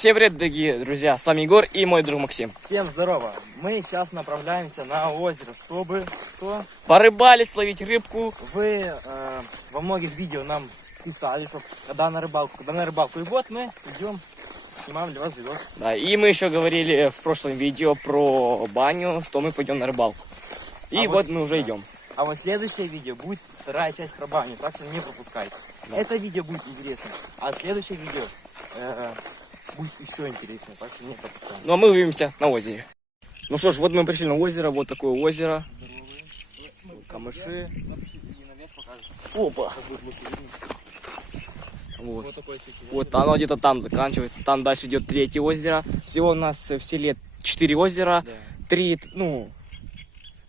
Всем привет, дорогие друзья, с вами Егор и мой друг Максим. Всем здорово! Мы сейчас направляемся на озеро, чтобы что? Порыбалить, словить рыбку. Вы во многих видео нам писали, что когда на рыбалку. И вот мы идем, снимаем для вас видос. Да, и мы еще говорили в прошлом видео про баню, что мы пойдем на рыбалку. И вот мы уже идем. А вот следующее видео будет вторая часть про баню, так что не пропускайте. Да. Это видео будет интересно, а следующее видео будет еще интереснее, так что не пропускайте. Ну а мы увидимся на озере. Ну что ж, вот мы пришли на озеро, вот такое озеро. Камыши. Опа! Вот. Вот оно где-то там заканчивается, там дальше идет третье озеро. Всего у нас в селе 4 озера, Да. 3,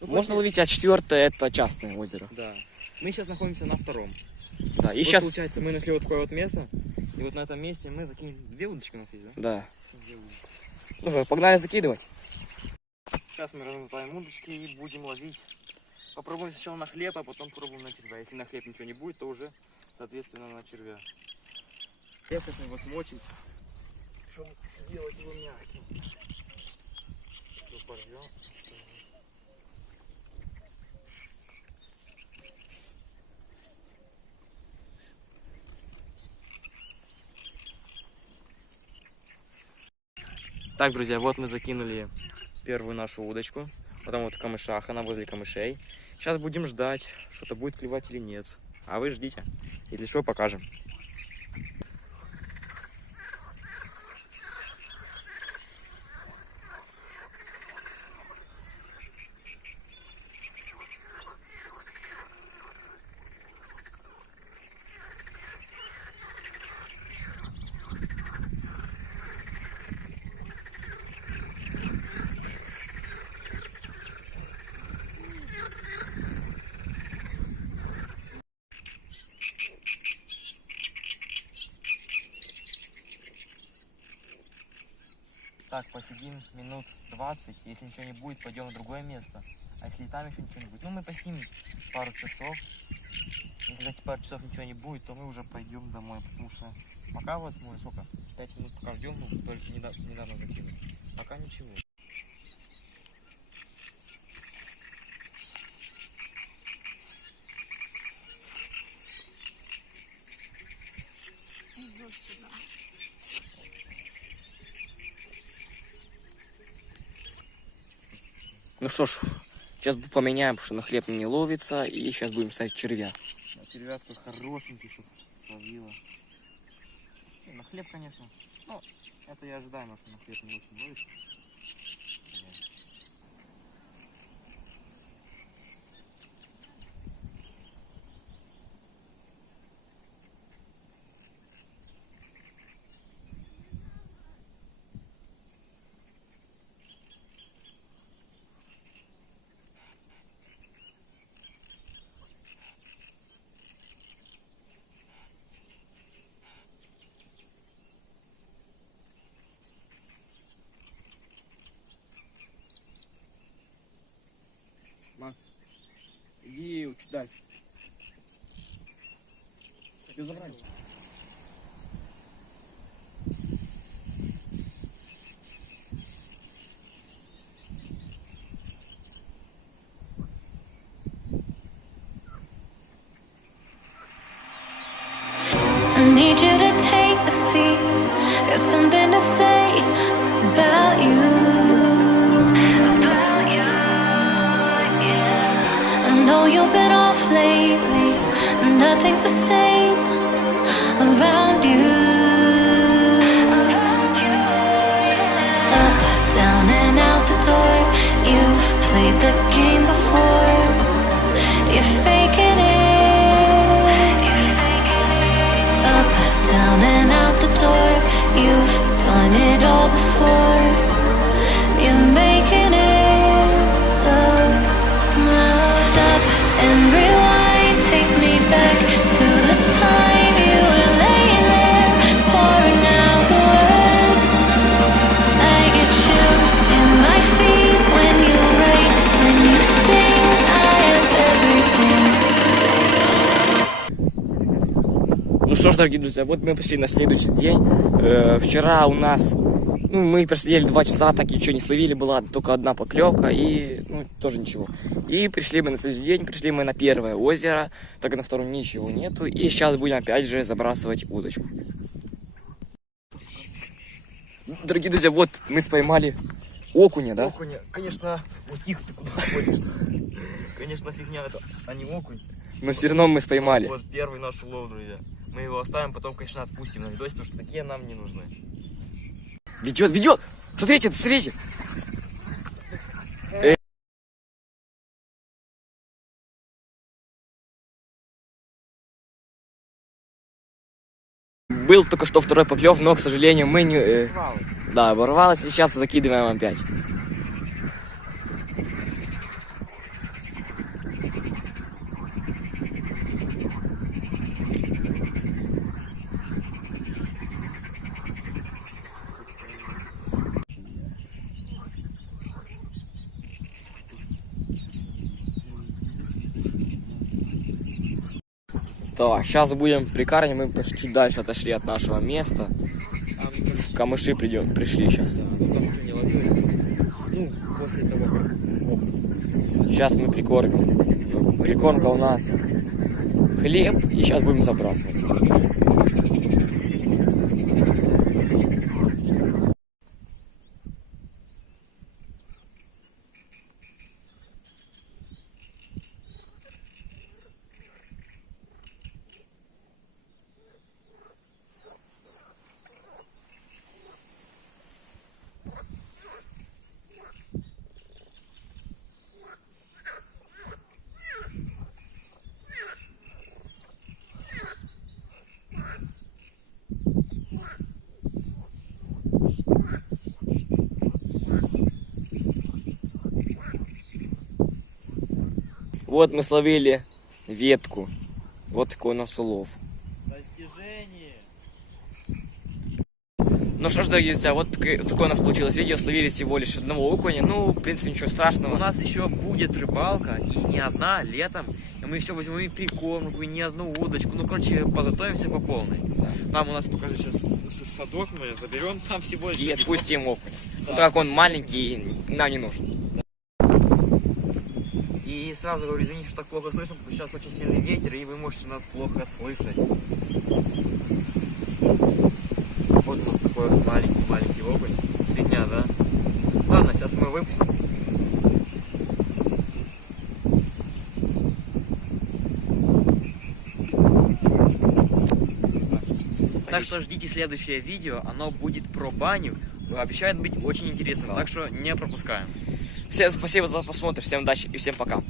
можно ловить, а четвертое это частное озеро. Да. Мы сейчас находимся на втором. Да, и Вот сейчас... получается, мы нашли вот такое вот место, и вот на этом месте мы закинем... 2 удочки у нас есть, да? Да. Ну что, погнали закидывать. Сейчас мы размотаем удочки и будем ловить. Попробуем сначала на хлеб, а потом пробуем на червя. Если на хлеб ничего не будет, то уже, соответственно, на червя. Сейчас мы его смочим, чтобы сделать его мягким. Все, порвем. Так, друзья, вот мы закинули первую нашу удочку. Потом вот в камышах, она возле камышей. Сейчас будем ждать, что-то будет клевать или нет. А вы ждите. Если что, покажем. Так, посидим минут 20. Если ничего не будет, пойдем в другое место. А если там еще ничего не будет, ну мы посидим пару часов. Если эти пару часов ничего не будет, то мы уже пойдем домой. Потому что пока вот мы уже сколько? 5 минут пока ждем, ну только недавно закинули. Пока ничего. Иду сюда. Ну что ж, сейчас поменяем, потому что на хлеб не ловится. И сейчас будем ставить червя. А червя тут хорошенький, чтобы словила. И на хлеб, конечно. Ну, это я ожидаемо, что на хлеб не очень ловится. Макс, иди чуть дальше. Хочу забрать. I need you to take a seat. Got something to say about you. I know you've been off lately. Nothing's the same around you. Up, down, and out the door. You've played the game before. You're faking it. Down and out the door, you've done it all before. You're making it up now. Stop and rewind, take me back to the time you were laying there, pouring out the words. I get chills in my feet when you write, when you sing. I have everything. Ну что ж, дорогие друзья, вот мы пришли на следующий день. Вчера у нас, ну, мы просидели 2 часа, так ничего не словили, была только одна поклевка и, ну, тоже ничего. И пришли мы на следующий день, пришли мы на первое озеро, так на втором ничего нету. И сейчас будем опять же забрасывать удочку. Дорогие друзья, вот мы поймали окуня, да? Окуня, конечно, вот их ты куда ходишь? Конечно, фигня это, а не окунь. Но все равно мы поймали. Вот первый наш улов, друзья. Мы его оставим, потом, конечно, отпустим на видос, потому что такие нам не нужны. Ведет, ведет! Смотрите, смотрите! Был только что второй поклев, но, к сожалению, мы не... Да, оборвалось, сейчас закидываем опять. Так, сейчас будем прикармливать, мы чуть дальше отошли от нашего места. В камыши пришли сейчас. Там уже не ловилось. Ну, после того, как... Сейчас мы прикормим. Прикормка у нас хлеб, и сейчас будем забрасывать. Вот мы словили ветку. Вот такой у нас улов. Достижение! Ну что ж, дорогие друзья, вот такое у нас получилось видео. Словили всего лишь одного окуня. Ну, в принципе, ничего страшного. У нас еще будет рыбалка, и не одна, летом. И мы все возьмем и прикормку, и не одну удочку. Ну, короче, подготовимся по полной. Нам у нас покажет сейчас садок, мы заберем там всего лишь. И отпустим окуня. Ну, так как он маленький, нам не нужен. И сразу говорю, извините, что так плохо слышно, потому что сейчас очень сильный ветер, и вы можете нас плохо слышать. Вот у нас такой вот маленький окунь. Фигня, да? Ладно, сейчас мы выпустим. Так что ждите следующее видео, оно будет про баню, обещает быть очень интересным, так что не пропускаем. Всем спасибо за просмотр, всем удачи и всем пока.